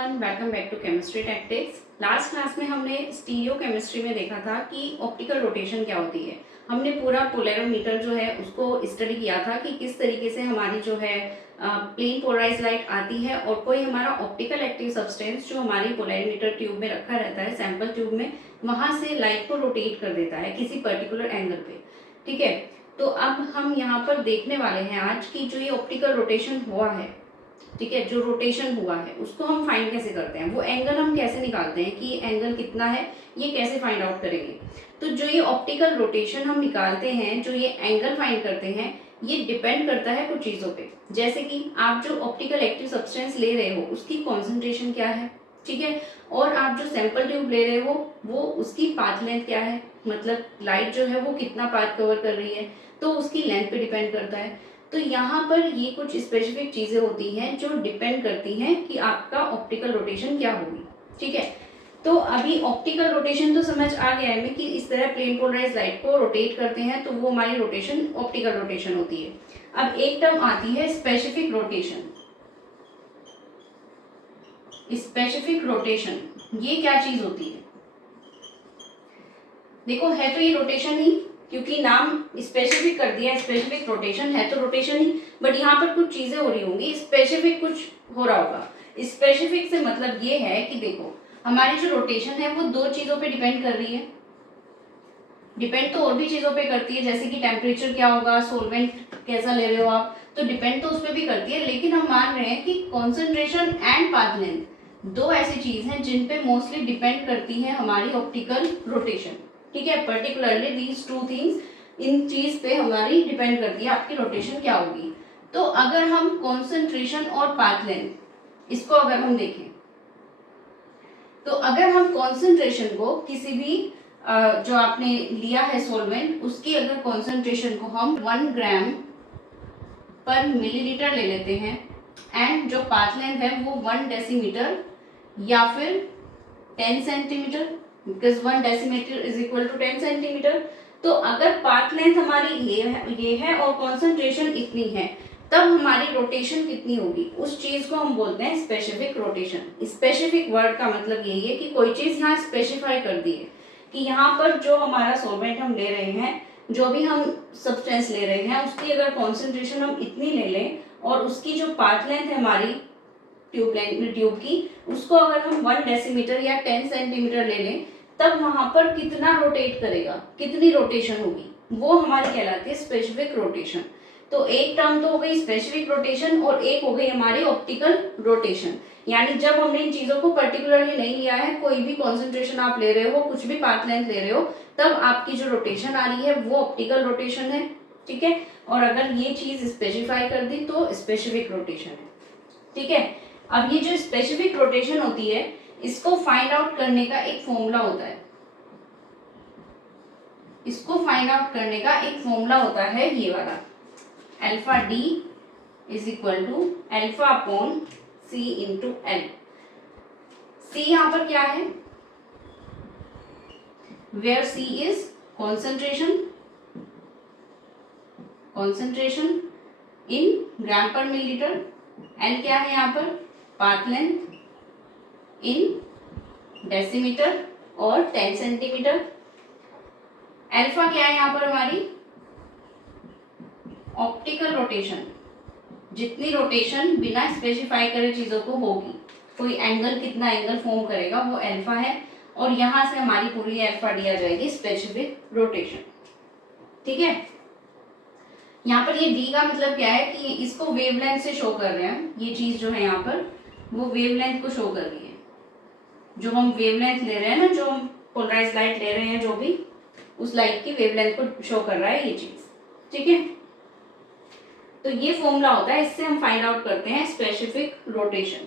Everyone, welcome back to chemistry tactics. Last class में हमने stereo chemistry में देखा था कि ऑप्टिकल रोटेशन क्या होती है। हमने पूरा पोलैरोमीटर जो है उसको स्टडी किया था कि किस तरीके से हमारी जो है प्लेन पोलराइज लाइट आती है और कोई हमारा ऑप्टिकल एक्टिव सब्सटेंस जो हमारी पोलैरोमीटर ट्यूब में रखा रहता है, सैंपल ट्यूब में, वहां से लाइट को रोटेट कर देता है किसी पर्टिकुलर एंगल पे। ठीक है, तो अब हम यहाँ पर देखने वाले हैं आज की जो ये ऑप्टिकल रोटेशन हुआ है, ठीक है, जो रोटेशन हुआ है उसको हम फाइंड कैसे करते हैं, वो एंगल हम कैसे निकालते हैं कि एंगल कितना है, ये कैसे फाइंड आउट करेंगे। तो जो ये ऑप्टिकल रोटेशन हम निकालते हैं, जो ये एंगल फाइंड करते हैं, ये डिपेंड करता है कुछ चीज़ों पे। जैसे कि आप जो ऑप्टिकल एक्टिव सब्सटेंस ले रहे हो उसकी कॉन्सेंट्रेशन क्या है, ठीक है, और आप जो सैंपल ट्यूब ले रहे हो वो उसकी पाथ लेंथ क्या है, मतलब लाइट जो है वो कितना पाथ कवर कर रही है, तो उसकी लेंथ पे डिपेंड करता है। तो यहाँ पर ये कुछ स्पेसिफिक चीजें होती हैं जो डिपेंड करती हैं कि आपका ऑप्टिकल रोटेशन क्या होगी। ठीक है, तो अभी ऑप्टिकल रोटेशन तो समझ आ गया है हमें कि इस तरह प्लेन पोलराइज लाइट को रोटेट करते हैं तो वो हमारी रोटेशन ऑप्टिकल रोटेशन होती है। अब एक टर्म आती है स्पेसिफिक रोटेशन। स्पेसिफिक रोटेशन ये क्या चीज होती है? देखो, है तो ये रोटेशन ही, क्योंकि नाम स्पेसिफिक कर दिया, स्पेसिफिक रोटेशन है तो रोटेशन ही, बट यहाँ पर कुछ चीजें हो रही होंगी, स्पेसिफिक कुछ हो रहा होगा। स्पेसिफिक से मतलब ये है कि देखो, हमारी जो रोटेशन है वो दो चीजों पे डिपेंड कर रही है। डिपेंड तो और भी चीजों पे करती है, जैसे कि टेम्परेचर क्या होगा, सोलवेंट कैसा ले रहे हो आप, तो डिपेंड तो उस पर भी करती है, लेकिन हम मान रहे हैं कि कॉन्सेंट्रेशन एंड पाथ लेंथ दो ऐसी चीज हैं जिन पे मोस्टली डिपेंड करती है हमारी ऑप्टिकल रोटेशन। ठीक है, पर्टिकुलरली दीज टू थिंग्स, इन चीज पे हमारी डिपेंड करती है आपकी रोटेशन क्या होगी। तो अगर हम कॉन्सेंट्रेशन और पाथ लेंथ इसको अगर हम देखें, तो अगर हम कॉन्सेंट्रेशन को किसी भी जो आपने लिया है सॉल्वेंट, उसकी अगर कॉन्सेंट्रेशन को हम 1 ग्राम पर मिलीलीटर ले लेते हैं एंड जो पाथ लेंथ है वो 1 डेसीमीटर या फिर 10 centimetre, because 1 decimetre is equal to 10 centimetre. तो अगर पाथ लेंथ हमारी ये है और कॉन्सेंट्रेशन इतनी है, तब हमारी रोटेशन कितनी होगी, उस चीज को हम बोलते हैं स्पेसिफिक रोटेशन। स्पेसिफिक वर्ड का मतलब यही है कि कोई चीज यहाँ स्पेसिफाई कर दी है कि यहाँ पर जो हमारा सॉल्वेंट हम ले रहे हैं, जो भी हम सब्सटेंस ले रहे हैं, उसकी अगर कॉन्सेंट्रेशन हम इतनी ले लें और उसकी जो पाथ लेंथ है हमारी ट्यूब की, उसको अगर हम 1 डेसीमीटर या 10 सेंटीमीटर ले लें, तब वहां पर कितना रोटेट करेगा, कितनी रोटेशन होगी, वो हमारी कहलाती है स्पेसिफिक रोटेशन। तो एक टर्म तो हो गई स्पेसिफिक रोटेशन और एक हो गई हमारी ऑप्टिकल रोटेशन। यानी जब हमने इन चीजों को पर्टिकुलरली नहीं लिया है, कोई भी कॉन्सेंट्रेशन आप ले रहे हो, कुछ भी पाथ लेंथ ले रहे हो, तब आपकी जो रोटेशन आ रही है वो ऑप्टिकल रोटेशन है। ठीक है, और अगर ये चीज स्पेसिफाई कर दी तो स्पेसिफिक रोटेशन है। ठीक है, अब ये जो स्पेसिफिक रोटेशन होती है, इसको फाइंड आउट करने का एक फॉर्मूला होता है। इसको फाइंड आउट करने का एक फॉर्मूला होता है ये वाला, alpha D is equal to alpha upon C into L. C यहाँ पर क्या है, where C is concentration, concentration in gram पर मिलीलीटर। एल क्या है यहाँ पर, पाथ लेंथ इन डेसीमीटर और 10 सेंटीमीटर। अल्फा क्या है यहाँ पर हमारी, ऑप्टिकल रोटेशन, जितनी रोटेशन बिना स्पेसिफाई करे चीजों को होगी, कोई एंगल कितना एंगल फॉर्म करेगा, वो अल्फा है, और यहां से हमारी पूरी अल्फा डी आ जाएगी स्पेसिफिक रोटेशन। ठीक है, यहाँ पर ये डी का मतलब क्या है कि इसको वेवलेंथ से शो कर रहे हैं, ये चीज जो है यहाँ पर वो वेवलेंथ को शो कर रही है। जो हम वेवलेंथ ले रहे हैं ना, जो हम पोलराइज लाइट ले रहे हैं, जो भी उस लाइट की वेवलेंथ को शो कर रहा है ये चीज। ठीक है, तो ये फॉर्मूला होता है, इससे हम फाइंड आउट करते हैं स्पेसिफिक रोटेशन।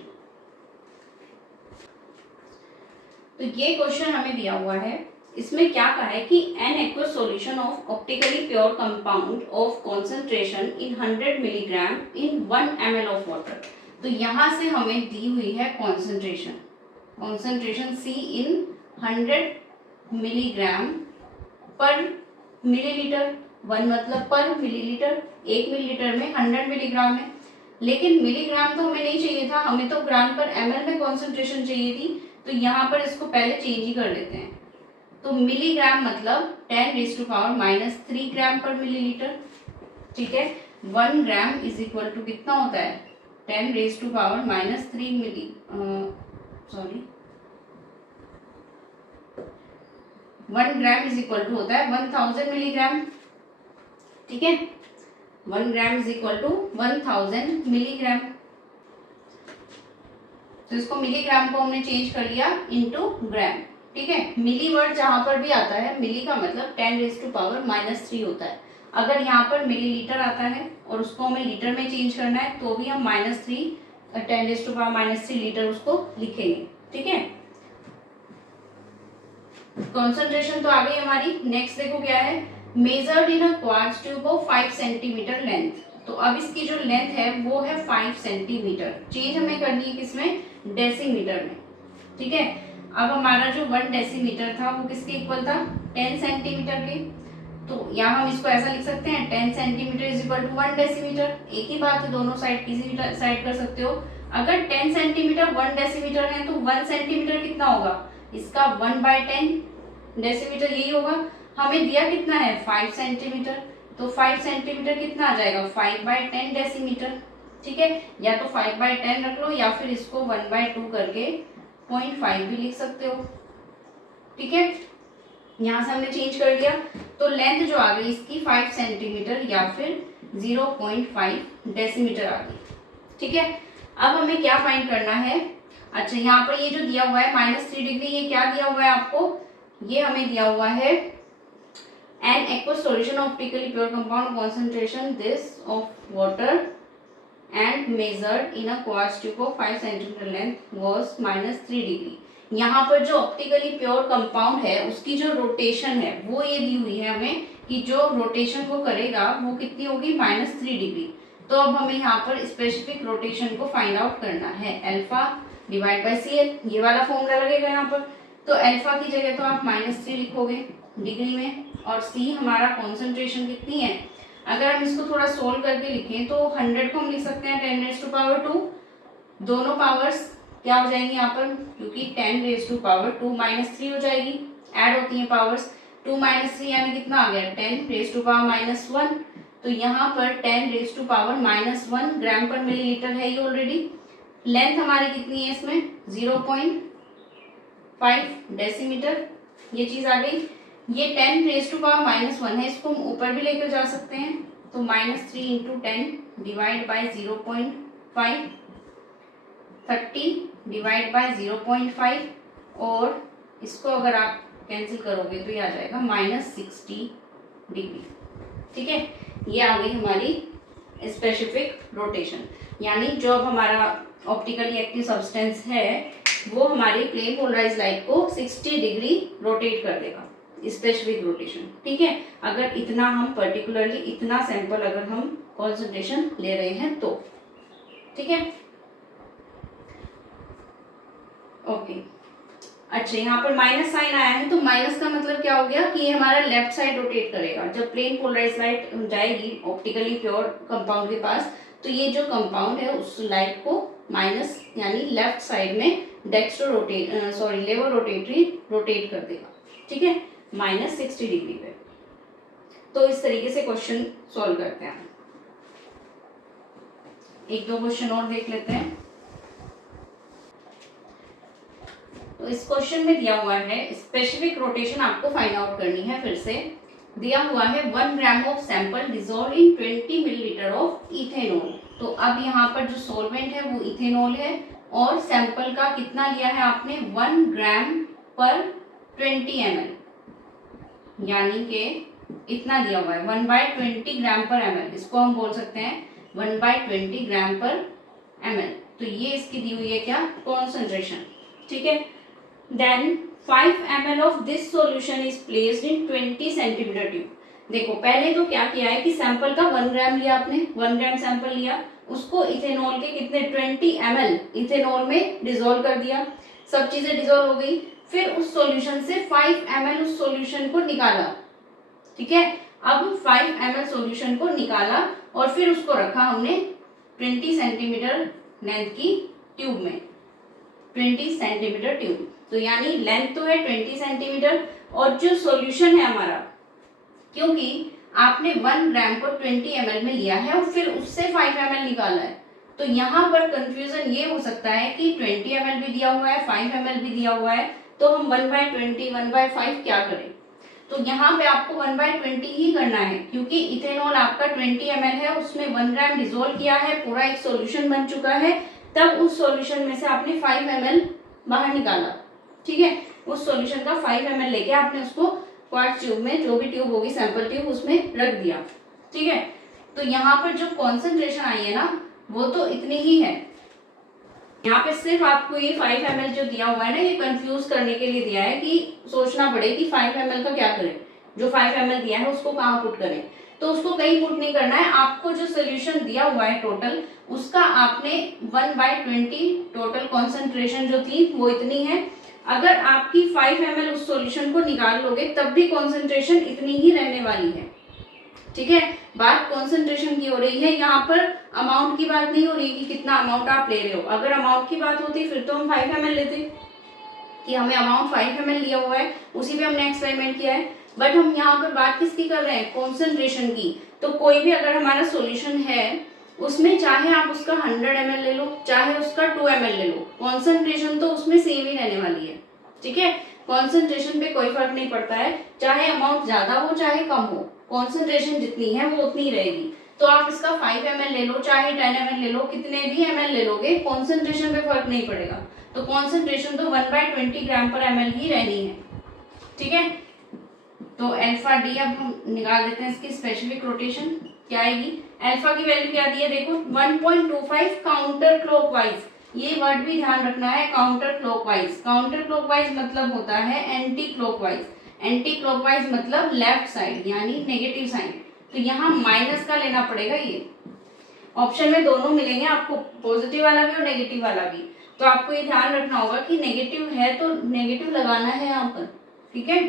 तो ये क्वेश्चन हमें दिया हुआ है, इसमें क्या कहा है कि an aqueous solution of optically pure compound of concentration in 100 milligram in 1 ml of water. तो यहां से हमें दी हुई है कॉन्सेंट्रेशन, कॉन्सेंट्रेशन सी इन 100 मिलीग्राम पर मिलीलीटर, 1 मतलब पर मिलीलीटर, 1 मिलीलीटर में 100 मिलीग्राम है। लेकिन मिलीग्राम तो हमें नहीं चाहिए था, हमें तो ग्राम पर ml में कॉन्सेंट्रेशन चाहिए थी, तो यहाँ पर इसको पहले चेंज ही कर लेते हैं। तो मिलीग्राम मतलब 10⁻³ ग्राम पर मिलीलीटर, ठीक है। 1 ग्राम इज इक्वल टू कितना होता है, 10⁻³ milli, sorry 1 gram is equal to होता है 1000 मिलीग्राम, ठीक है। 1 gram is equal to 1000 milligram. तो इसको मिलीग्राम को हमने चेंज कर लिया इनटू ग्राम, ठीक है। मिली वर्ड जहां पर भी आता है, मिली का मतलब 10⁻³ होता है। अगर यहाँ पर मिलीलीटर आता है और उसको हमें लीटर में चेंज करना है तो भी हम -3 10⁻³ लीटर उसको लिखेंगे, ठीक है। कॉन्सेंट्रेशन तो आ गई हमारी। नेक्स्ट देखो क्या है, measured in a quartz tube of 5 centimetre length. तो अब इसकी जो लेंथ है वो है 5 सेंटीमीटर, चेंज हमें करनी है किसमें, डेसीमीटर में, ठीक है। अब हमारा जो 1 डेसीमीटर था वो किसके इक्वल था, 10 सेंटीमीटर के। तो यहाँ हम इसको ऐसा लिख सकते हैं 10 centimetre is equal to 1 decimetre. एक ही बात है, दोनों साइड किसी भी साइड कर सकते हो। अगर 10 सेंटीमीटर 1 डेसीमीटर है तो 1 सेंटीमीटर कितना होगा, इसका 1/10 डेसीमीटर यही होगा। हमें दिया कितना है 5 सेंटीमीटर, तो 5 सेंटीमीटर कितना आ जाएगा 5/10 डेसीमीटर, ठीक है। या तो 5/10 रख लो या फिर इसको 1/2 करके 0.5 भी लिख सकते हो, ठीक है। यहाँ से हमने चेंज कर लिया, तो लेंथ जो आ गई इसकी 5 सेंटीमीटर या फिर 0.5 डेसीमीटर आ गई, ठीक है। अब हमें क्या फाइंड करना है, अच्छा यहाँ पर ये जो दिया हुआ है -3 डिग्री, ये क्या दिया हुआ है आपको, ये हमें दिया हुआ है an aqueous solution of optically pure compound concentration this of water and measured in a quartz tube of 5 centimeter length was -3 degree. यहाँ पर जो ऑप्टिकली प्योर कंपाउंड है उसकी जो रोटेशन है वो ये दी हुई है हमें कि जो रोटेशन वो करेगा वो कितनी होगी -3 डिग्री। तो अब हमें यहाँ पर स्पेसिफिक रोटेशन को फाइंड आउट करना है, अल्फा डिवाइड बाई CL, ये वाला फॉर्मूला लगेगा यहाँ पर। तो अल्फा की जगह तो आप -3 लिखोगे डिग्री में, और C हमारा कॉन्सेंट्रेशन कितनी है, अगर हम इसको थोड़ा सोल्व करके लिखें तो 100 को हम लिख सकते हैं 10⁻², दोनों पावर्स क्या हो जाएंगी यहाँ पर, क्योंकि 10⁻² -3 हो जाएगी, ऐड होती हैं पावर्स, 2 - 3 यानी कितना आ गया 10⁻⁻1। तो यहाँ पर 10⁻⁻1 ग्राम पर मिलीलीटर है ये ऑलरेडी। लेंथ हमारी कितनी है इसमें 0.5 डेसीमीटर, ये चीज आ गई। ये 10⁻⁻1 है, इसको हम ऊपर भी लेकर जा सकते हैं, तो -3 × 10 डिवाइड बाई 0.5, 30 डिवाइड बाई 0.5, और इसको अगर आप कैंसिल करोगे तो ये आ जाएगा -60 डिग्री, ठीक है। ये आ गई हमारी स्पेसिफिक रोटेशन, यानी जो अब हमारा ऑप्टिकली एक्टिव सब्सटेंस है वो हमारी प्लेन पोलराइज लाइट को 60 डिग्री रोटेट कर देगा, स्पेसिफिक रोटेशन, ठीक है। अगर इतना हम पर्टिकुलरली इतना सैंपल अगर हम कॉन्सेंट्रेशन ले रहे हैं तो, ठीक है, ओके। अच्छा यहाँ पर माइनस साइन आया है, तो माइनस का मतलब क्या हो गया कि ये हमारा लेफ्ट साइड रोटेट करेगा। जब प्लेन पोलराइज लाइट जाएगी ऑप्टिकली प्योर कंपाउंड के पास, तो ये जो कंपाउंड है उस लाइट को माइनस यानी लेफ्ट साइड में लेवो रोटेटरी रोटेट कर देगा, ठीक है, -60 डिग्री पे। तो इस तरीके से क्वेश्चन सॉल्व करते हैं। एक दो क्वेश्चन और देख लेते हैं। तो इस क्वेश्चन में दिया हुआ है स्पेसिफिक रोटेशन आपको फाइंड आउट करनी है। फिर से दिया हुआ है 1 gram of sample dissolve in 20 millilitre of ethanol. तो अब यहाँ पर जो सोलवेंट है वो इथेनॉल है, और सैंपल का कितना लिया है आपने 1 ग्राम पर 20 ml, यानी कि इतना दिया हुआ है 1/20 ग्राम पर ml, इसको हम बोल सकते हैं 1/20 ग्राम पर ml। तो ये इसकी दी हुई है क्या कॉन्सेंट्रेशन, ठीक है। Then 5 ml of this solution is placed in 20 centimetre tube. देखो पहले तो क्या किया है कि सैंपल का 1 ग्राम लिया आपने, 1 ग्राम सैंपल लिया, उसको इथेनॉल के कितने 20 ml इथेनॉल में डिजोल्व कर दिया, सब चीजें डिजोल्व हो गई। फिर उस सॉल्यूशन से 5 ml उस सॉल्यूशन को निकाला, ठीक है। अब 5 ml सॉल्यूशन को निकाला और फिर उसको रखा हमने 20 सेंटीमीटर लेंथ की ट्यूब में, 20 सेंटीमीटर ट्यूब। तो यानी लेंथ तो है 20 सेंटीमीटर और जो सॉल्यूशन है हमारा, क्योंकि आपने 1 ग्राम को 20 ml में लिया है और फिर उससे 5 ml निकाला है, तो यहाँ पर कंफ्यूजन ये हो सकता है कि 20 ml भी दिया हुआ है, 5 ml भी दिया हुआ है, तो हम 1/20 1/5 क्या करें। तो यहाँ पे आपको 1/20 ही करना है, क्योंकि इथेनॉल आपका 20 ml है, उसमें 1 ग्राम डिसोल्व किया है, पूरा एक सॉल्यूशन बन चुका है, तब उस सॉल्यूशन में से आपने 5 ml बाहर निकाला। ठीक है, उस सॉल्यूशन का 5 ml लेके आपने उसको क्वार्ट्ज ट्यूब में, जो भी ट्यूब होगी सैंपल ट्यूब, उसमें रख दिया। ठीक है, तो यहाँ पर जो कॉन्सेंट्रेशन आई है ना वो तो इतनी ही है। यहाँ पे सिर्फ आपको ये 5 ml जो दिया हुआ है ना, ये कंफ्यूज करने के लिए दिया है कि सोचना पड़े कि 5 ml का क्या करें, जो 5 ml दिया है उसको कहाँ पुट करें। तो उसको कहीं पुट नहीं करना है, आपको जो सोल्यूशन दिया हुआ है टोटल, उसका आपने 1/20 टोटल कॉन्सेंट्रेशन जो थी वो इतनी है। अगर आपकी 5 ml उस सॉल्यूशन को निकाल लोगे तब भी कॉन्सेंट्रेशन इतनी ही रहने वाली है। ठीक है, बात कॉन्सेंट्रेशन की हो रही है, यहाँ पर अमाउंट की बात नहीं हो रही कि कितना अमाउंट आप ले रहे हो। अगर अमाउंट की बात होती फिर तो हम 5 ml लेते, कि हमें अमाउंट 5 ml लिया हुआ है, उसी पे हमने एक्सपेरिमेंट किया है। बट हम यहाँ पर बात किसकी कर रहे हैं, कॉन्सेंट्रेशन की। तो कोई भी अगर हमारा सॉल्यूशन है उसमें चाहे आप उसका 100 ml ले लो, चाहे उसका 2 ml ले लो, कॉन्सेंट्रेशन तो उसमें सेम ही रहने वाली है। ठीक है, कॉन्सेंट्रेशन पे कोई फर्क नहीं पड़ता है, चाहे अमाउंट ज्यादा हो चाहे कम हो, कॉन्सेंट्रेशन जितनी है वो उतनी रहेगी। तो आप इसका 5 ml ले लो, चाहे 10 ml ले लो, कितने भी ml ले लोगे, कॉन्सेंट्रेशन पे फर्क नहीं पड़ेगा। तो कॉन्सेंट्रेशन तो 1/20 ग्राम पर ml ही रहनी है। ठीक है, तो अल्फा डी अब हम निकाल देते हैं, इसकी स्पेसिफिक रोटेशन क्या आएगी। अल्फा की वैल्यू क्या दी है, देखो 1.25 काउंटर क्लॉकवाइज। ये वर्ड भी ध्यान रखना है, काउंटर क्लॉकवाइज। काउंटर क्लॉकवाइज मतलब होता है एंटी क्लॉकवाइज। एंटी क्लॉकवाइज मतलब लेफ्ट साइड यानी नेगेटिव साइन। तो यहाँ माइनस का लेना पड़ेगा। ये ऑप्शन में दोनों मिलेंगे आपको, पॉजिटिव वाला भी और नेगेटिव वाला भी। तो आपको ये ध्यान रखना होगा कि नेगेटिव है तो नेगेटिव लगाना है यहाँ पर। ठीक है,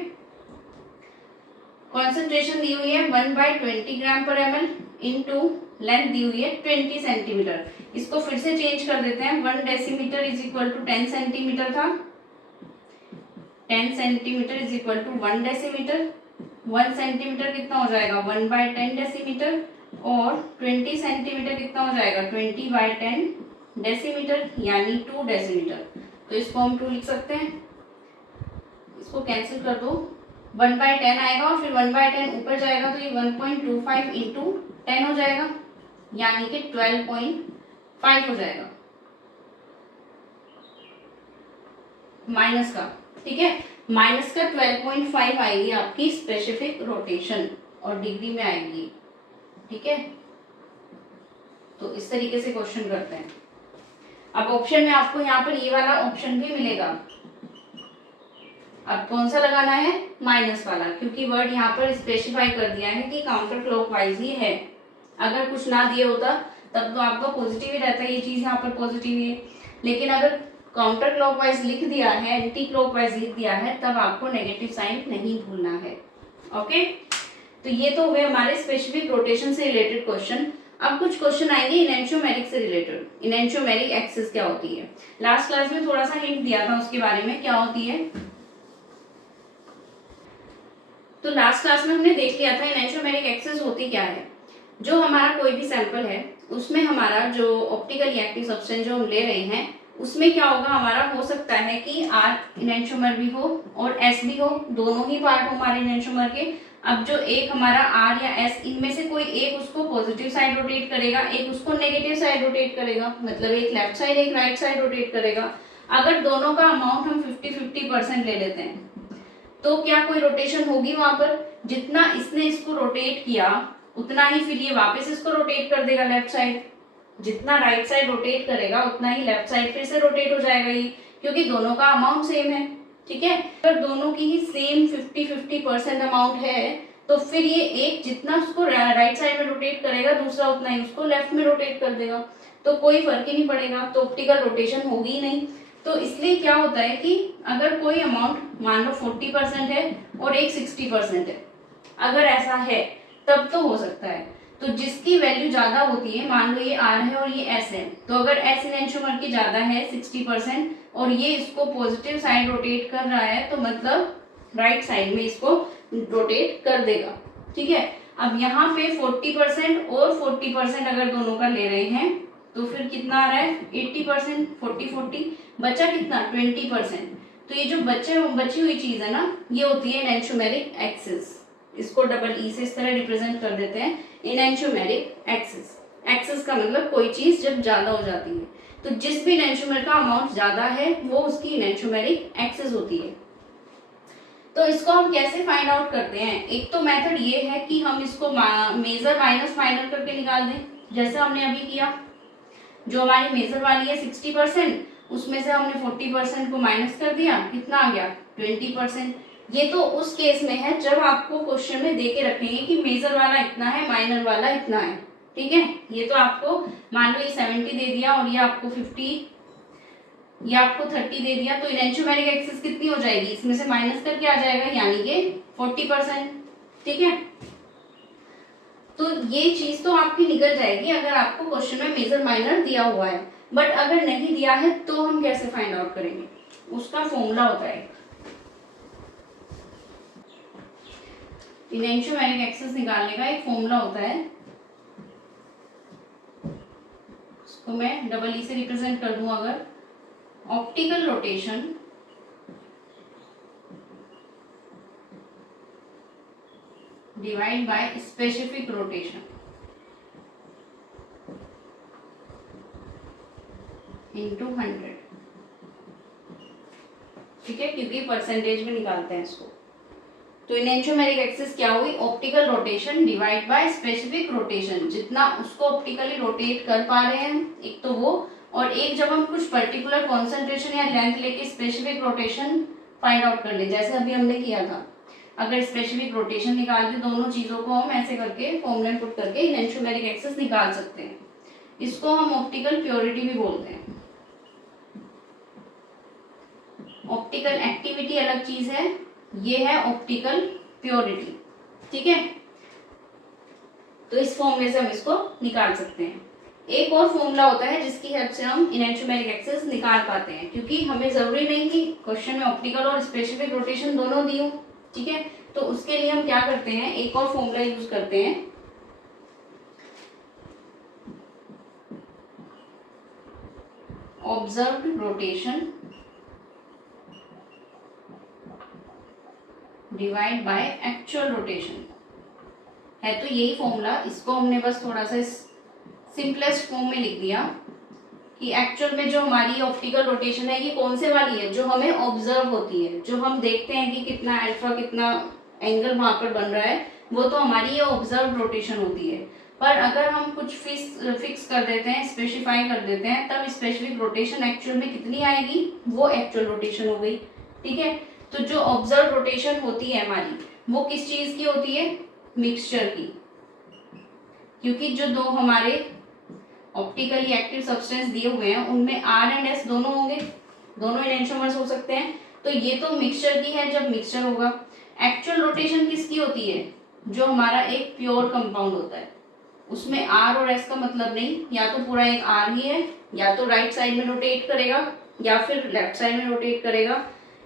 कॉन्सेंट्रेशन दी हुई है 1/20 ग्राम पर ml इंटू लेंथ दी हुई है 20 सेंटीमीटर। इसको फिर से चेंज कर देते हैं, 1 decimetre is equal to 10 centimetre था, 10 centimetre is equal to 1 decimetre. 1 centimetre कितना हो जाएगा, 1/10 डेसीमीटर, और 20 सेंटीमीटर कितना हो जाएगा, 20/10 डेसीमीटर यानी 2 डेसीमीटर। तो इसको हम 2 लिख सकते हैं, इसको कैंसिल कर दो, 1/10 आएगा और फिर 1/10 ऊपर जाएगा तो ये 1.25 इंटू 10 हो जाएगा, यानी कि 12.5 हो जाएगा माइनस का। ठीक है, माइनस का 12.5 आएगी आपकी स्पेसिफिक रोटेशन और डिग्री में आएगी। ठीक है, तो इस तरीके से क्वेश्चन करते हैं। अब ऑप्शन में आपको यहाँ पर ये वाला ऑप्शन भी मिलेगा। अब कौन सा लगाना है, माइनस वाला, क्योंकि वर्ड यहाँ पर स्पेसिफाई कर दिया है कि काउंटर क्लॉकवाइज ही है। अगर कुछ ना दिए होता तब तो आपका पॉजिटिव ही रहता है, ये चीज यहाँ पर पॉजिटिव ही है। लेकिन अगर काउंटर क्लॉकवाइज लिख दिया है, एंटी क्लॉकवाइज लिख दिया है, तब आपको नेगेटिव साइन नहीं भूलना है। ओके, तो ये तो हुए हमारे स्पेसिफिक रोटेशन से रिलेटेड क्वेश्चन। अब कुछ क्वेश्चन आएंगे इनएंशियोमेरिक से रिलेटेड। इनएंशियोमेरिक एक्सिस क्या होती है, लास्ट क्लास में थोड़ा सा हिंट दिया था उसके बारे में, क्या होती है। तो लास्ट क्लास में हमने देख लिया था इनएंशियोमेरिक एक्सिस होती क्या है। जो हमारा कोई भी सैंपल है उसमें हमारा जो ऑप्टिकली एक्टिव सब्सटेंस जो हम ले रहे हैं उसमें क्या होगा, हमारा हो सकता है कि आर इनएंशियोमर भी हो और एस भी हो, दोनों ही पार्ट हो हमारे इनएंशियोमर के। अब जो एक हमारा आर या एस, इनमें से कोई एक उसको पॉजिटिव साइड रोटेट करेगा, एक उसको नेगेटिव साइड रोटेट करेगा, मतलब एक लेफ्ट साइड एक राइट साइड रोटेट करेगा। अगर दोनों का अमाउंट हम 50-50% ले लेते हैं तो क्या कोई रोटेशन होगी वहां पर, जितना इसने इसको रोटेट किया उतना ही फिर ये वापस इसको रोटेट कर देगा लेफ्ट साइड, जितना राइट साइड रोटेट करेगा उतना ही लेफ्ट साइड फिर से रोटेट हो जाएगा ये, क्योंकि दोनों का अमाउंट सेम है। ठीक है, अगर दोनों की ही सेम 50-50% अमाउंट है तो फिर ये एक जितना उसको राइट साइड में रोटेट करेगा दूसरा उतना ही उसको लेफ्ट में रोटेट कर देगा, तो कोई फर्क ही नहीं पड़ेगा, तो ऑप्टिकल रोटेशन होगी ही नहीं। तो इसलिए क्या होता है कि अगर कोई अमाउंट मान लो 40% है और एक 60% है, अगर ऐसा है तब तो हो सकता है। तो जिसकी वैल्यू ज्यादा होती है, मान लो ये R है और ये S है, तो अगर S इनएंशियोमर की ज्यादा है 60% और ये इसको पॉजिटिव साइड रोटेट कर रहा है, तो मतलब राइट साइड में इसको रोटेट कर देगा। ठीक है, अब यहाँ पे 40% और 40% अगर दोनों का ले रहे हैं तो फिर कितना आ रहा है 80%, 40-40, बचा कितना 20%। तो ये जो बची हुई चीज है ना, ये होती है एनेंशियोमेरिक एक्सिस। इसको डबल ई से इस तरह रिप्रेजेंट कर देते हैं, एनेंशियोमेरिक एक्सिस। एक्सिस का मतलब कोई चीज जब ज्यादा हो जाती है, तो जिस भी एनेंशियोमेर का अमाउंट ज्यादा है वो उसकी एनेंशियोमेरिक एक्सिस होती है। तो इसको हम कैसे फाइंड आउट करते हैं? एक तो मेथड ये है कि हम इसको मेजर माइनस फाइनल करके निकाल दें, जैसे हमने अभी किया। जो हमारी मेजर वाली है 60%, उसमें से हमने 40% को माइनस कर दिया, कितना आ गया 20%। ये तो उस केस में है जब आपको क्वेश्चन में दे के रखेंगे कि मेजर वाला इतना है, माइनर वाला इतना है। ठीक है, ये तो आपको मान लो ये 70 दे दिया और ये आपको 50, ये आपको 30 दे दिया, तो एनेंशियोमेरिक एक्सिस कितनी हो जाएगी, इसमें से माइनस करके आ जाएगा, यानी कि 40%। ठीक है, तो ये चीज तो आपकी निकल जाएगी अगर आपको क्वेश्चन में मेजर माइनर दिया हुआ है। बट अगर नहीं दिया है तो हम कैसे फाइंड आउट करेंगे? उसका फॉर्मूला होता है, एनेंशियोमेरिक एक्सिस निकालने का एक फॉर्मूला होता है, उसको मैं डबल ई से रिप्रेजेंट कर दूं अगर, optical rotation divide by specific rotation into 100। ठीक है, क्योंकि परसेंटेज में निकालते हैं इसको। तो एनेंशियोमेरिक एक्सिस क्या हुई, optical rotation divide by specific rotation, जितना उसको ऑप्टिकली रोटेट कर पा रहे हैं एक तो वो, और एक जब हम कुछ पर्टिकुलर कॉन्सेंट्रेशन या लेंथ लेके स्पेसिफिक रोटेशन फाइंड आउट कर ले, जैसे अभी हमने किया था। अगर स्पेसिफिक रोटेशन निकाल के दोनों चीजों को हम ऐसे करके फॉर्मूला में पुट करके एनेंशियोमेरिक एक्सिस निकाल सकते हैं। इसको हम ऑप्टिकल प्योरिटी भी बोलते हैं। ऑप्टिकल एक्टिविटी अलग चीज है, ये है ऑप्टिकल प्योरिटी। ठीक है, तो इस फॉर्मूले से हम इसको निकाल सकते हैं। एक और फॉर्मूला होता है जिसकी हेल्प से हम एनेंशियोमेरिक एक्सिस निकाल पाते हैं, क्योंकि हमें जरूरी नहीं कि क्वेश्चन में ऑप्टिकल और स्पेसिफिक रोटेशन दोनों दी हो। ठीक है, तो उसके लिए हम क्या करते हैं, एक और फॉर्मूला यूज करते हैं, observed rotation divide by actual rotation. है तो यही फॉर्मूला, इसको हमने बस थोड़ा सा सिंपलेस्ट फॉर्म में लिख दिया कि एक्चुअल में जो हमारी ऑप्टिकल रोटेशन है ये कौन से वाली है, जो हमें ऑब्जर्व होती है, जो हम देखते हैं कि कितना अल्फा कितना एंगल वहां पर बन रहा है, वो तो हमारी ये ऑब्जर्व रोटेशन होती है। पर अगर हम कुछ फिक्स कर देते हैं, स्पेसिफाई कर देते हैं, तब स्पेसिफिक रोटेशन एक्चुअल में कितनी आएगी, वो एक्चुअल रोटेशन हो गई। ठीक है, तो जो ऑब्जर्व रोटेशन होती है हमारी, वो किस चीज की होती है, मिक्सचर की, क्योंकि जो दो हमारे ऑप्टिकली एक्टिव सब्सटेंस दिए हुए हैं उनमें R एंड S दोनों होंगे, दोनों एनेंशियोमर्स हो सकते हैं, तो ये तो मिक्सचर की है जब मिक्सचर होगा। एक्चुअल रोटेशन किसकी होती है, जो हमारा एक प्योर कंपाउंड होता है, उसमें R और S का मतलब नहीं, या तो पूरा एक R ही है, या तो राइट साइड में रोटेट करेगा या फिर लेफ्ट साइड में रोटेट करेगा,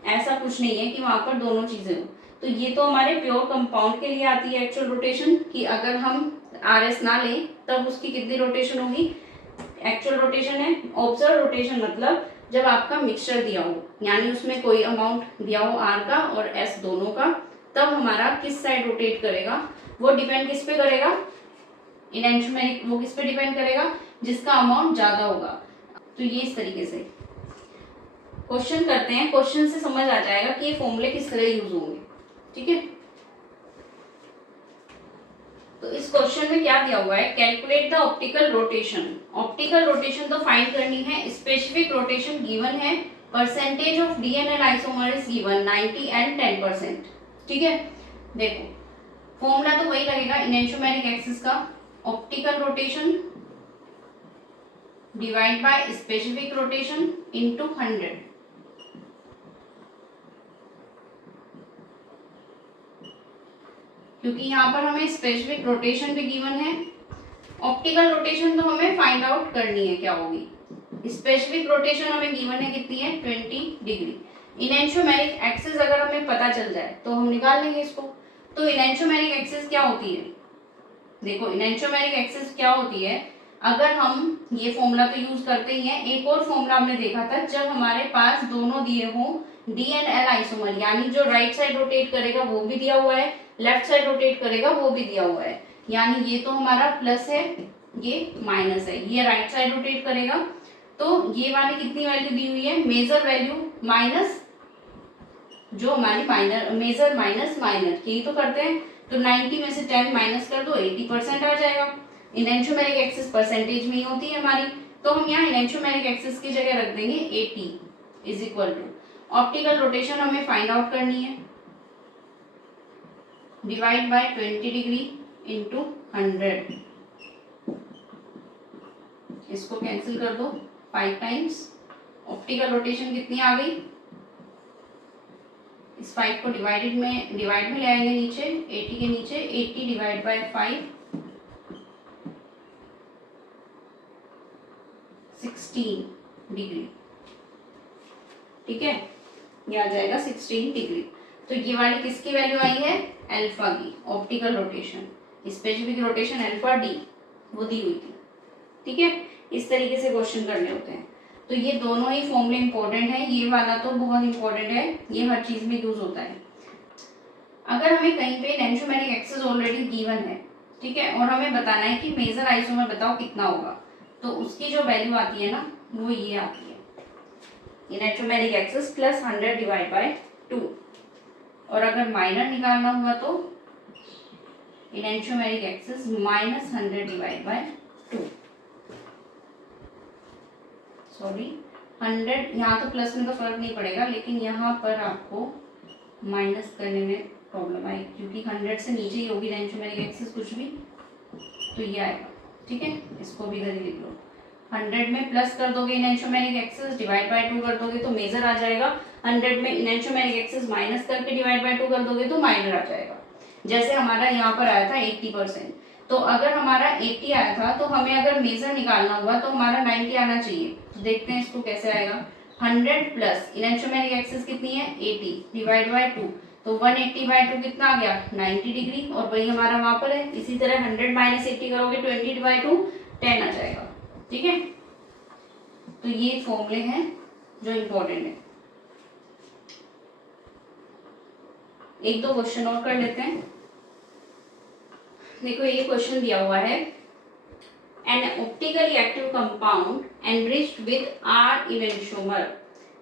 ऐसा कुछ नहीं है कि वहां पर दोनों चीजें हो। तो ये तो हमारे प्योर कंपाउंड के लिए आती है एक्चुअल रोटेशन, कि अगर हम RS ना लें तब उसकी कितनी रोटेशन होगी, एक्चुअल रोटेशन है। ऑब्जर्व रोटेशन मतलब जब आपका मिक्सचर दिया हो, यानी उसमें कोई अमाउंट दिया हो R का और S दोनों का, तब हमारा किस साइड रोटेट करेगा, वो डिपेंड किस पे करेगा, एनेंशियोमेरिक, वो किस पे डिपेंड करेगा, जिसका अमाउंट ज्यादा होगा। तो ये इस तरीके से क्वेश्चन करते हैं, क्वेश्चन से समझ आ जाएगा कि ये फॉर्मूले किस तरह यूज होंगे। ठीक है, तो इस क्वेश्चन में क्या दिया हुआ है, calculate the optical rotation. Optical rotation तो फाइंड करनी है, स्पेसिफिक रोटेशन गिवन है, percentage of DNL isomer is given 90 and 10%। ठीक है, देखो फॉर्मूला तो वही लगेगा, एनेंशियोमेरिक एक्सिस का optical rotation divide by specific rotation into 100। क्योंकि यहाँ पर हमें स्पेसिफिक रोटेशन भी गिवन है, ऑप्टिकल रोटेशन तो हमें फाइंड आउट करनी है क्या होगी। स्पेसिफिक रोटेशन हमें गिवन है कितनी है 20 डिग्री। इनेंशियोमेरिक एक्सिस अगर हमें पता चल जाए तो हम निकाल लेंगे इसको। तो इनेंशियोमेरिक एक्सिस क्या होती है, देखो इनेंशियोमेरिक एक्सिस क्या होती है, अगर हम ये फॉर्मूला तो यूज करते ही हैं, एक और फॉर्मूला हमने देखा था जब हमारे पास दोनों दिए हों डी एंड एल आइसोमर, यानी जो राइट साइड रोटेट करेगा वो भी दिया हुआ है, लेफ्ट साइड रोटेट करेगा वो भी दिया हुआ है, यानी ये तो हमारा प्लस है ये माइनस है, ये राइट साइड रोटेट करेगा तो ये वाली कितनी वैल्यू दी हुई है, मेजर वैल्यू माइनस जो हमारी माइनर, मेजर माइनस माइनर, यही तो करते हैं। तो 90 में से 10 माइनस कर दो 80% आ जाएगा। इनेंशियोमेरिक एक्सिस परसेंटेज में ही होती है हमारी, तो हम यहाँ इनेंशियोमेरिक एक्सिस की जगह रख देंगे 80 is equal to optical rotation हमें फाइंड आउट करनी है, डिवाइड बाय 20 डिग्री इंटू 100, इसको कैंसिल कर दो 5 टाइम्स। ऑप्टिकल रोटेशन कितनी आ गई, इस 5 को डिवाइड में ले आएंगे नीचे, 80 के नीचे 80 डिवाइड बाय 5 16 डिग्री, ठीक है, ये आ जाएगा 16 डिग्री। तो ये वाली किसकी वैल्यू आई है, अल्फा की, optical rotation, specific rotation alpha D वो दी हुई थी, ठीक है। इस तरीके से क्वेश्चन करने होते हैं। तो ये दोनों ही फॉर्मूले इंपॉर्टेंट है, ये वाला तो बहुत इंपॉर्टेंट है, ये हर चीज में यूज होता है। अगर हमें कहीं पे इनेंशियोमेरिक एक्सिस ऑलरेडी गिवन है, ठीक है, और हमें बताना है कि मेजर आइसोमर बताओ कितना होगा, तो उसकी जो वैल्यू आती है ना वो ये आती है, enantiomeric excess plus 100 divide by 2, और अगर माइनर निकालना हुआ तो enantiomeric excess minus 100 divide by 2, sorry 100, यहाँ तो प्लस में तो फर्क नहीं पड़ेगा, लेकिन यहाँ पर आपको माइनस करने में प्रॉब्लम आएगी, क्योंकि 100 से नीचे ही होगी इनेंशियोमेरिक एक्सिस कुछ भी, तो ये आएगा, ठीक है, इसको भी इधर ही लिख लो। 100 में प्लस कर दोगे इनेंशियोमेरिक एक्सिस, डिवाइड बाय 2 कर दोगे तो मेजर आ जाएगा, 100 में इनेंशियोमेरिक एक्सिस माइनस करके डिवाइड बाय 2 कर दोगे तो माइनर आ जाएगा। जैसे हमारा यहाँ पर आया था 80%, तो अगर हमारा 80 आया था तो हमें अगर मेजर निकालना हुआ तो हमारा 90 आना चाहिए। तो देखते हैं इसको कैसे आएगा, 100 प्लस इनेंशियोमेरिक एक्सिस कितनी है 80 डिवाइड बाय 2, तो 180 बाय 2 कितना आ गया 90 डिग्री, और वही हमारा वहां पर है। इसी तरह 100 माइनस 80 करोगे 20 बाय 2 10 आ जाएगा, ठीक है। तो ये फॉर्मूले हैं जो इम्पोर्टेंट है। एक दो क्वेश्चन और कर लेते हैं। देखो ये क्वेश्चन दिया हुआ है, an optically active compound enriched with R enantiomer,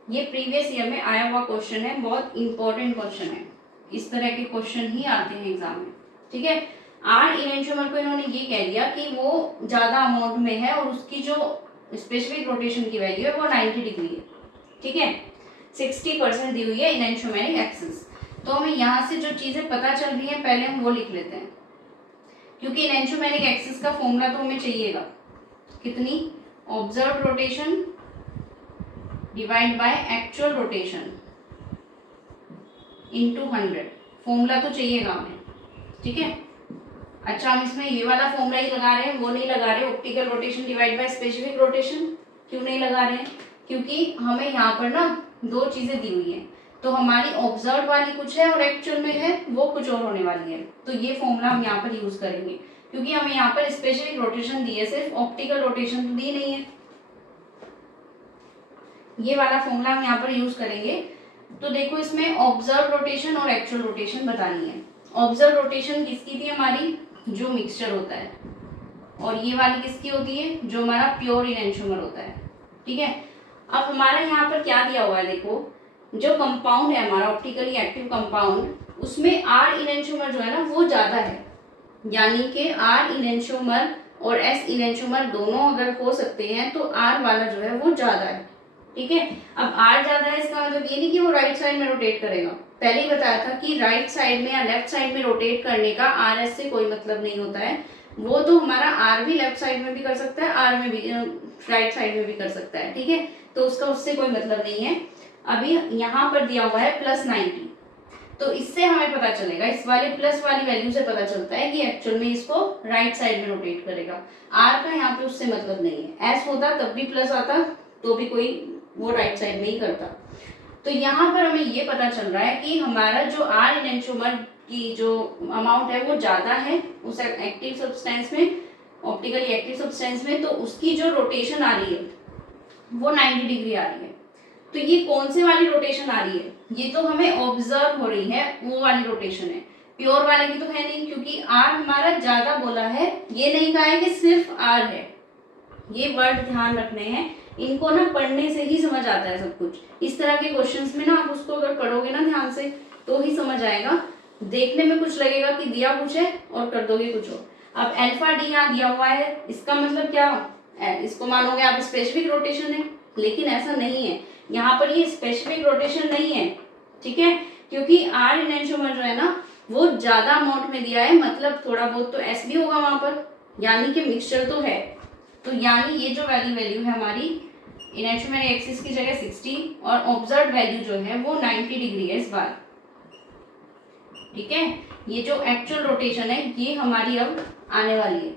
ये प्रीवियस ईयर में आया हुआ क्वेश्चन है, बहुत इंपॉर्टेंट क्वेश्चन है, इस तरह के क्वेश्चन ही आते हैं एग्जाम में, ठीक है। आर इनेंशियोमर को इन्होंने ये कह दिया कि वो ज्यादा अमाउंट में है और उसकी जो स्पेसिफिक रोटेशन की वैल्यू है वो 90 डिग्री है, ठीक है, 60% दी हुई है इनेंशियोमेरिक एक्सिस। तो हमें यहाँ से जो चीजें पता चल रही हैं पहले हम वो लिख लेते हैं, क्योंकि इनेंशियोमेरिक एक्सिस का फॉर्मूला तो हमें चाहिएगा, कितनी, observe rotation divide by actual rotation into 100, formula तो चाहिएगा हमें, ठीक है। अच्छा हम इसमें ये वाला फॉर्मूला ही लगा रहे हैं, वो नहीं लगा रहे, optical rotation divide by specific rotation, क्यों नहीं लगा रहे हैं, क्योंकि हमें यहाँ पर ना दो चीजें दी हुई हैं, तो हमारी ऑब्जर्व वाली कुछ है और एक्चुअल में है वो कुछ और होने वाली है, तो ये फॉर्मूला हम यहाँ पर यूज करेंगे, क्योंकि हमें यहाँ पर स्पेसिफिक रोटेशन दी है, सिर्फ ऑप्टिकल रोटेशन तो दी नहीं है। ये वाला फॉर्मूला हम यहाँ पर यूज करेंगे। तो देखो इसमें ऑब्जर्व रोटेशन और एक्चुअल रोटेशन बतानी है। ऑब्जर्व रोटेशन किसकी थी हमारी, जो मिक्सचर होता है, और ये वाली किसकी होती है, जो हमारा प्योर इनेंशियोमर होता है, ठीक है। अब हमारा यहाँ पर क्या दिया हुआ है, देखो जो कंपाउंड है हमारा ऑप्टिकली एक्टिव कंपाउंड, उसमें आर इनेंशियोमर जो है ना वो ज्यादा है, यानी कि आर इनेंशियोमर और एस इनेंशियोमर दोनों अगर हो सकते हैं तो आर वाला जो है वो ज्यादा है, ठीक है। अब आर ज्यादा है इसका मतलब ये नहीं कि वो राइट साइड में रोटेट करेगा, पहले ही बताया था कि राइट साइड में या लेफ्ट साइड में रोटेट करने का आर एस से कोई मतलब नहीं होता है, वो तो हमारा आर भी लेफ्ट साइड में भी कर सकता है, आर में भी राइट साइड में भी कर सकता है, ठीक है, तो उसका उससे कोई मतलब नहीं है। अभी यहाँ पर दिया हुआ है +90, तो इससे हमें पता चलेगा, इस वाले प्लस वाली वैल्यू से पता चलता है कि एक्चुअल में इसको राइट साइड में रोटेट करेगा। आर का यहाँ पे उससे मतलब नहीं है, एस होता तब भी प्लस आता तो भी कोई वो राइट साइड में ही करता। तो यहाँ पर हमें ये पता चल रहा है कि हमारा जो आर एनेंटियोमर की जो अमाउंट है वो ज्यादा है उस एक्टिव सब्सटेंस में, ऑप्टिकली एक्टिव सब्सटेंस में, तो उसकी जो रोटेशन आ रही है वो 90 डिग्री आ रही है। तो ये कौन से वाली रोटेशन आ रही है, ये तो हमें ऑब्जर्व हो रही है वो वाली रोटेशन है, प्योर वाले की तो है नहीं, क्योंकि आर हमारा ज्यादा बोला है, ये नहीं कहा है कि सिर्फ आर है। ये वर्ड ध्यान रखने हैं, इनको ना पढ़ने से ही समझ आता है सब कुछ। इस तरह के क्वेश्चंस में ना आप उसको अगर पढ़ोगे ना ध्यान से तो ही समझ आएगा, देखने में कुछ लगेगा कि दिया कुछ है और कर दोगे कुछ और। अब अल्फा डी यहाँ दिया हुआ है, इसका मतलब क्या है, इसको मानोगे आप स्पेसिफिक रोटेशन है, लेकिन ऐसा नहीं है, यहाँ पर ये स्पेसिफिक रोटेशन नहीं है, ठीक है, क्योंकि आर एनेंटियोमर जो है ना वो ज्यादा अमाउंट में दिया है, मतलब थोड़ा बहुत तो एस भी होगा वहां पर, यानी कि मिक्सचर तो है। तो यानी ये जो वैल्यू है हमारी एनेंटियोमर एक्सिस की जगह 60 और ऑब्जर्व वैल्यू जो है वो 90 डिग्री है इस बार, ठीक है। ये जो एक्चुअल रोटेशन है ये हमारी अब आने वाली है,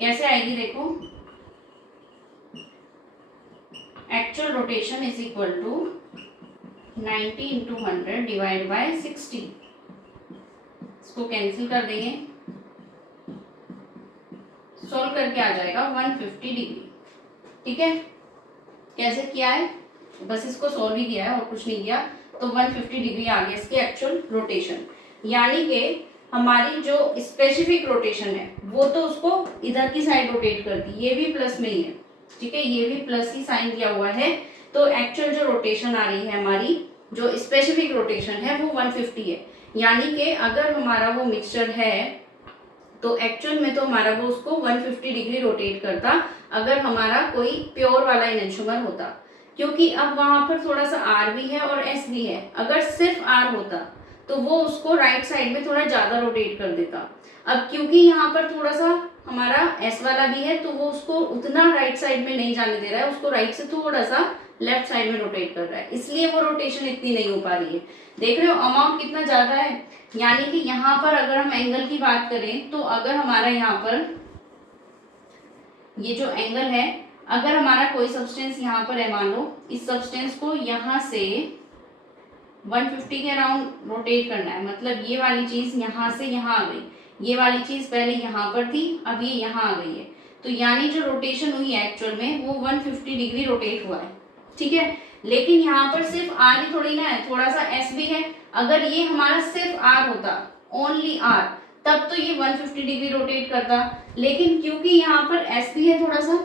कैसे आएगी देखो, actual rotation is equal to 90 into 100 divide by 60, इसको कैंसिल कर देंगे, सॉल्व करके आ जाएगा 150 डिग्री, ठीक है। कैसे किया है, बस इसको सॉल्व ही किया है और कुछ नहीं किया, तो 150 डिग्री आ गया इसकी एक्चुअल रोटेशन। यानी कि हमारी जो स्पेसिफिक रोटेशन है वो तो उसको इधर की साइड रोटेट कर दी, ये भी प्लस में ही है, ठीक है, ये भी प्लस ही साइन दिया हुआ है, तो एक्चुअल जो रोटेशन आ रही है हमारी, जो स्पेसिफिक रोटेशन है वो 150 है। यानी कि अगर हमारा वो मिक्सचर है तो एक्चुअल में तो हमारा वो उसको 150 डिग्री रोटेट करता अगर हमारा कोई प्योर वाला एनेंटियोमर होता, क्योंकि अब वहां पर थोड़ा सा आर भी है और एस भी है, अगर सिर्फ आर होता तो वो उसको राइट साइड में थोड़ा ज्यादा रोटेट कर देता। अब क्योंकि यहाँ पर थोड़ा सा हमारा एस वाला भी है तो वो उसको उतना राइट साइड में नहीं जाने दे रहा है, उसको राइट से थोड़ा सा लेफ्ट साइड में रोटेट कर रहा है, इसलिए वो रोटेशन इतनी नहीं हो पा रही है। देख रहे हो अमाउंट कितना ज्यादा है, यानी कि यहाँ पर अगर हम एंगल की बात करें तो अगर हमारा यहाँ पर ये जो एंगल है, अगर हमारा कोई सब्सटेंस यहाँ पर है, मान लो इस सब्सटेंस को यहाँ से 150 के अराउंड रोटेट करना है, मतलब ये वाली चीज यहाँ से यहाँ आ गई, ये वाली चीज पहले यहाँ पर थी अब ये यहाँ आ गई है, तो यानी जो रोटेशन हुई है एक्चुअल में वो 150 डिग्री रोटेट हुआ है, ठीक है। लेकिन यहाँ पर सिर्फ आर ही थोड़ी ना है, थोड़ा सा एस भी है, अगर ये हमारा सिर्फ आर होता, ओनली आर, तब तो ये 150 डिग्री रोटेट करता, लेकिन क्योंकि यहाँ पर एस भी है थोड़ा सा,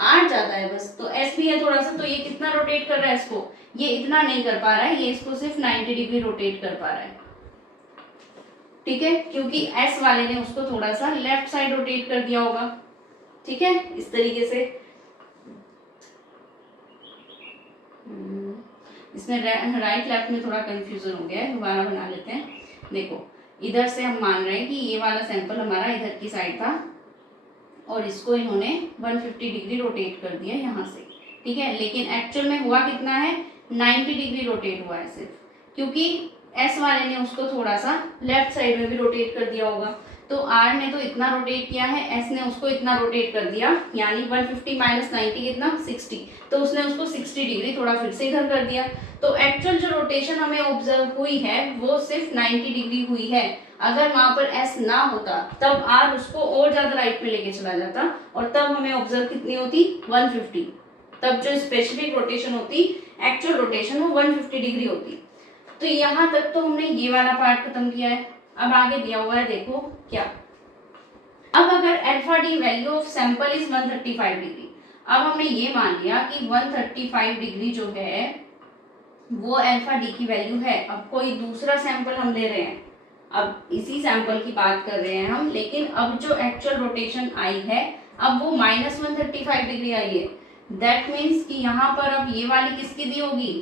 आर ज्यादा है बस, तो एस भी है थोड़ा सा, तो ये कितना रोटेट कर रहा है इसको, ये इतना नहीं कर पा रहा है, ये इसको सिर्फ 90 डिग्री रोटेट कर पा रहा है, ठीक है, क्योंकि एस वाले ने उसको थोड़ा सा लेफ्ट साइड रोटेट कर दिया होगा, ठीक है, इस तरीके से। इसमें राइट लेफ्ट में थोड़ा कंफ्यूजन हो गया है, दोबारा बना लेते हैं। देखो इधर से हम मान रहे हैं कि ये वाला सैंपल हमारा इधर की साइड था और इसको इन्होंने 150 डिग्री रोटेट कर दिया यहाँ से, ठीक है, लेकिन एक्चुअल में हुआ कितना है, 90 डिग्री रोटेट हुआ है सिर्फ, क्योंकि एस वाले ने उसको थोड़ा सा लेफ्ट साइड में भी रोटेट कर दिया होगा, तो आर ने तो इतना रोटेट किया है, एस ने उसको इतना रोटेट कर दिया, यानी 150 माइनस 90 कितना 60, तो उसने उसको 60 डिग्री थोड़ा फिर से इधर कर दिया, तो एक्चुअल जो रोटेशन हमें ऑब्जर्व हुई है वो सिर्फ 90 डिग्री हुई है। अगर वहां पर एस ना होता तब आर उसको और ज्यादा राइट में लेके चला जाता और तब हमें ऑब्जर्व कितनी होती 150, तब जो स्पेसिफिक रोटेशन होती, एक्चुअल रोटेशन वो 150 डिग्री होती। तो यहाँ तक तो हमने ये वाला पार्ट खत्म किया है। अब आगे दिया हुआ है, देखो क्या, अब अगर alpha D value of sample is 135 degree, अब हमने ये मान लिया कि 135 डिग्री जो है वो अल्फा डी की वैल्यू है। अब कोई दूसरा सैंपल हम ले रहे हैं, अब इसी सैंपल की बात कर रहे हैं हम, लेकिन अब जो एक्चुअल रोटेशन आई है अब वो -135 डिग्री आई है, दैट मीन्स कि यहाँ पर अब ये वाली किसकी दी होगी,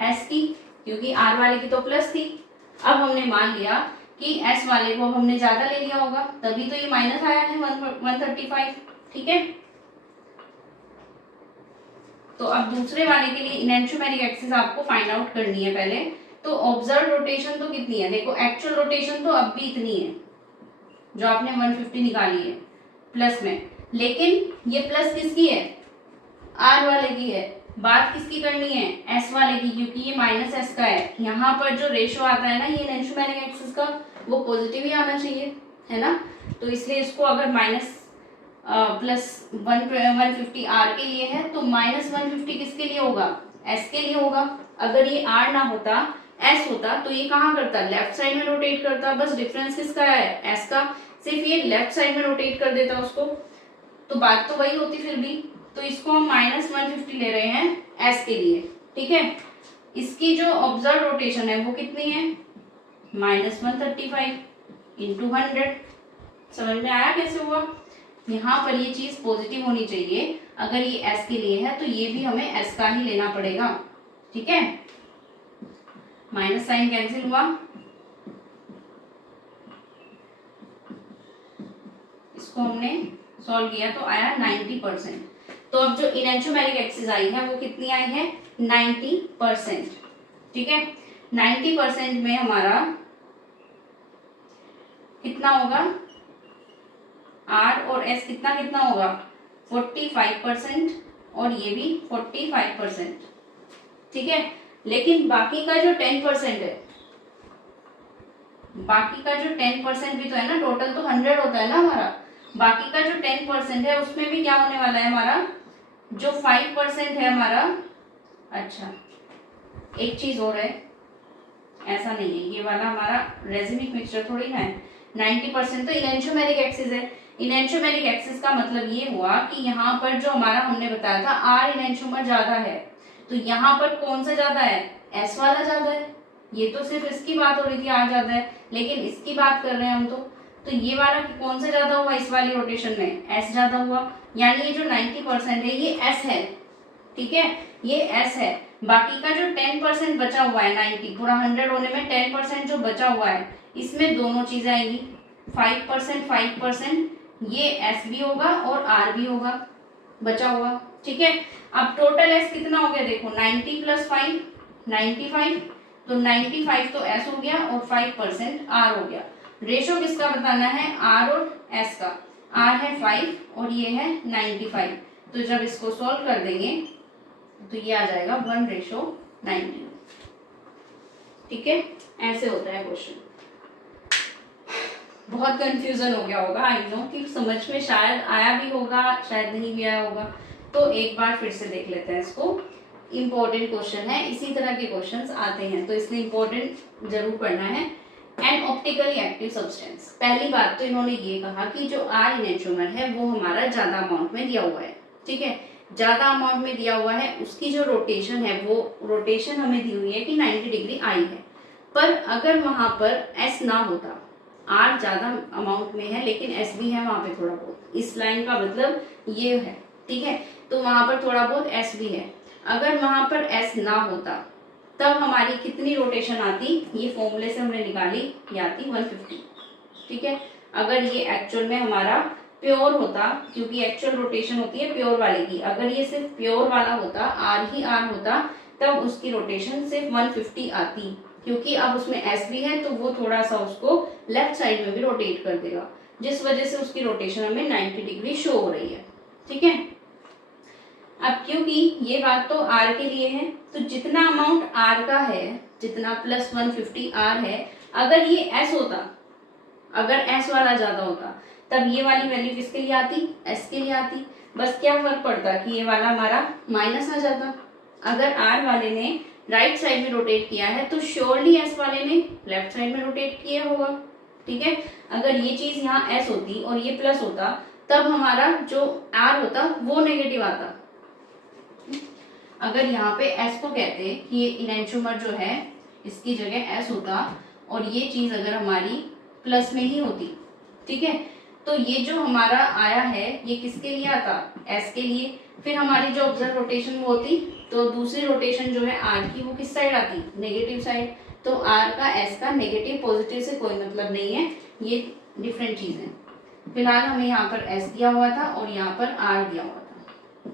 एस की, क्योंकि आर वाले की तो प्लस थी। अब हमने मान लिया कि एस वाले को हमने ज्यादा ले लिया होगा, तभी तो ये माइनस आया है 135, ठीक है। तो अब दूसरे वाले के लिए एनेंटियोमेरिक एक्सिस आपको फाइंड आउट करनी है पहले, तो ऑब्जर्व रोटेशन तो कितनी है, देखो एक्चुअल रोटेशन तो अब भी इतनी है जो आपने 150 निकाली है प्लस में, लेकिन ये प्लस किसकी है, आर वाले की है। बात किसकी करनी है, एस वाले की, क्योंकि ये माइनस एस का है। यहाँ पर जो रेशो आता है ना ये एनेंटियोमेरिक एक्सिस का, वो पॉजिटिव ही आना चाहिए, है ना। तो इसलिए इसको अगर माइनस प्लस 150 आर के लिए है तो माइनस 150 किसके लिए होगा, एस के लिए होगा। अगर ये आर ना होता एस होता तो ये कहाँ करता, लेफ्ट साइड में रोटेट करता। बस डिफरेंस किसका है, एस का, सिर्फ ये लेफ्ट साइड में रोटेट कर देता उसको, तो बात तो वही होती फिर भी। तो इसको हम माइनस 150 ले रहे हैं एस के लिए, ठीक है। इसकी जो ऑब्जर्व रोटेशन है वो कितनी है, माइनस 135 इंटू 100। समझ में आया कैसे हुआ। यहाँ पर ये चीज पॉजिटिव होनी चाहिए, अगर ये एस के लिए है तो ये भी हमें एस का ही लेना पड़ेगा, ठीक है। माइनस साइन कैंसिल हुआ, इसको हमने सॉल्व किया तो आया 90%। तो अब जो एनेंटियोमेरिक एक्सिस आई है वो कितनी आई है, 90%, ठीक है। 90% में हमारा कितना होगा, आर और एस कितना कितना होगा, 45% और ये भी 45%, ठीक है। लेकिन बाकी का जो 10% है, बाकी का जो 10% भी तो है ना, टोटल तो 100 होता है ना हमारा, बाकी का जो 10% है उसमें भी क्या होने वाला है हमारा, जो 5% है हमारा। अच्छा एक चीज और है, ऐसा नहीं है, ये वाला हमारा रेजिनिक मिक्सचर थोड़ी ना है। 90% तो एनेंटियोमेरिक एक्सिस है। एनेंटियोमेरिक एक्सिस का मतलब ये हुआ कि यहाँ पर जो हमारा हमने बताया था आर एनेंटियोमर ज्यादा है, तो यहाँ पर कौन सा ज्यादा है, एस वाला ज्यादा है। ये तो सिर्फ इसकी बात हो रही थी आर ज्यादा है, लेकिन इसकी बात कर रहे हैं हम तो ये वाला कौन सा ज्यादा हुआ इस वाली रोटेशन में, एस ज्यादा हुआ। यानी ये जो 90% है ये एस है, ठीक है, ये एस है। बाकी का जो 10% बचा हुआ है, 90 पूरा 100 होने में 10% जो बचा हुआ है, इसमें दोनों चीजें आएंगी, 5%, ये एस भी होगा और आर भी होगा बचा हुआ, ठीक है। अब टोटल एस कितना हो गया, देखो 90 प्लस 5 95, तो 95 तो एस हो गया और 5% आर हो गया। रेशो किसका बताना है, आर और एस का। आर है 5 और ये है 95, तो जब इसको सॉल्व कर देंगे तो ये आ जाएगा 1:90, ठीक है। ऐसे होता है क्वेश्चन। बहुत कंफ्यूजन हो गया होगा, आई नो कि समझ में शायद आया भी होगा शायद नहीं भी आया होगा, तो एक बार फिर से देख लेते हैं इसको। इम्पोर्टेंट क्वेश्चन है, इसी तरह के क्वेश्चंस आते हैं तो इसलिए इम्पोर्टेंट जरूर पढ़ना है। एन ऑप्टिकली एक्टिव सब्सटेंस, पहली बात तो इन्होंने ये कहा कि जो आर एनेंटियोमर है वो हमारा ज्यादा अमाउंट में दिया हुआ है, ठीक है, ज्यादा अमाउंट में दिया हुआ है। उसकी जो रोटेशन है वो रोटेशन हमें दी हुई है कि 90 डिग्री आई है। पर अगर वहां पर एस ना होता, आर ज्यादा अमाउंट में है लेकिन एस भी है वहां पे थोड़ा बहुत, इस लाइन का मतलब ये है, ठीक है, तो वहां पर थोड़ा बहुत एस भी है। अगर वहां पर एस ना होता तब हमारी कितनी रोटेशन आती, ये फॉर्मूले से हमने निकाली, ये आती 150, ठीक है। अगर ये एक्चुअल में हमारा प्योर होता, क्योंकि एक्चुअल रोटेशन होती है प्योर वाले की, अगर ये सिर्फ प्योर वाला होता, आर ही आर होता, तब उसकी रोटेशन सिर्फ 150 आती, क्योंकि अब उसमें एस भी है तो वो थोड़ा सा उसको लेफ्ट साइड में भी रोटेट कर देगा, जिस वजह से उसकी रोटेशन हमें 90 डिग्री शो हो रही है, ठीक है। अब क्योंकि ये बात तो आर के लिए है, तो जितना अमाउंट आर का है, जितना प्लस 150 आर है, अगर ये एस होता, अगर एस वाला ज्यादा होता, तब ये वाली वैल्यू किसके लिए आती, एस के लिए आती। बस क्या फर्क पड़ता कि ये वाला हमारा माइनस आ जाता। अगर आर वाले ने राइट साइड में रोटेट किया है तो श्योरली एस वाले ने लेफ्ट साइड में रोटेट किया होगा, ठीक है। अगर ये चीज यहाँ एस होती और ये प्लस होता, तब हमारा जो आर होता वो नेगेटिव आता। अगर यहाँ पे एस को कहते कि ये एनेंटियोमर जो है इसकी जगह एस होता और ये चीज अगर हमारी प्लस में ही होती, ठीक है, तो ये जो हमारा आया है ये किसके लिए आता, एस के लिए। फिर हमारी जो ऑब्जर्व रोटेशन वो होती, तो दूसरी रोटेशन जो है आर की वो किस साइड आती, नेगेटिव साइड। तो आर का एस का नेगेटिव पॉजिटिव से कोई मतलब नहीं है, ये डिफरेंट चीज है। फिलहाल हमें यहाँ पर एस दिया हुआ था और यहाँ पर आर दिया हुआ था,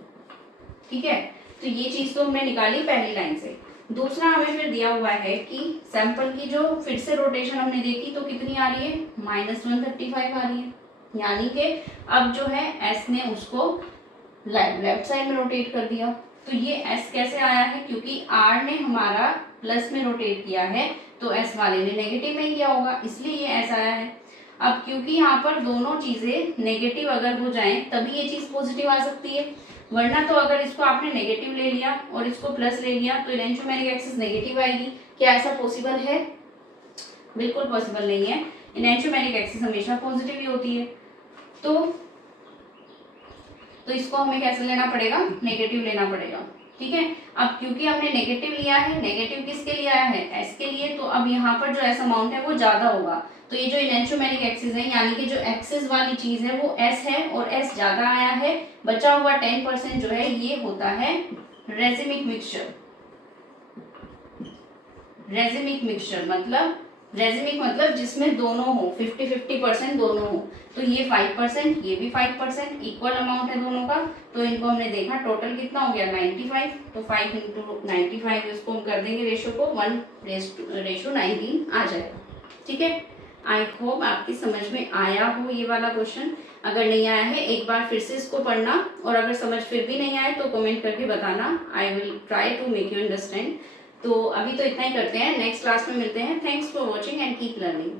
ठीक है। तो ये चीज तो हमने निकाली पहली लाइन से। दूसरा हमें फिर दिया हुआ है कि सैंपल की जो फिर से रोटेशन हमने देखी तो कितनी आ रही है, -135 आ रही है, यानी कि अब जो है एस ने उसको लेफ्ट साइड में रोटेट कर दिया। तो ये एस कैसे आया है, क्योंकि आर ने हमारा प्लस में रोटेट किया है तो एस वाले ने नेगेटिव में किया होगा, इसलिए ये एस आया है। अब क्योंकि यहाँ पर दोनों चीजें नेगेटिव अगर हो जाएं तभी ये चीज पॉजिटिव आ सकती है, वरना तो अगर इसको आपने नेगेटिव ले लिया और इसको प्लस ले लिया तो इलेक्ट्रोमैग्नेटिक एक्सिस नेगेटिव आएगी। क्या ऐसा पॉसिबल है? बिल्कुल पॉसिबल नहीं है। इलेक्ट्रोमैग्नेटिक एक्सिस हमेशा पॉजिटिव ही होती है। तो इसको हमें कैसे लेना पड़ेगा, नेगेटिव लेना पड़ेगा, ठीक है। अब क्योंकि हमने नेगेटिव लिया है, नेगेटिव किसके लिए आया है, एस के लिए, तो अब यहाँ पर जो एस अमाउंट है वो ज्यादा होगा। तो ये जो इलेक्ट्रोमैग्नेटिक एक्सिस है, यानी कि जो एक्सिस वाली चीज है वो एस है और एस ज्यादा आया है, बचा हुआ 10% जो है ये होता है रेजिमिक मिक्सचर। रेजिमिक मिक्सचर मतलब, रेजिमिक मतलब जिसमें दोनों हो, 50-50% दोनों हो। तो ये 5%, ये भी 5%, इक्वल अमाउंट है दोनों का। तो इनको हमने देखा टोटल कितना हो गया 95, तो 5 × 95 इसको हम कर देंगे रेशो को 1:19 आ जाएगा, ठीक है। आई होप आपकी समझ में आया हो ये वाला क्वेश्चन। अगर नहीं आया है एक बार फिर से इसको पढ़ना, और अगर समझ फिर भी नहीं आए तो कमेंट करके बताना, I will try to make you understand. तो अभी तो इतना ही करते हैं, नेक्स्ट क्लास में मिलते हैं। Thanks for watching and keep learning.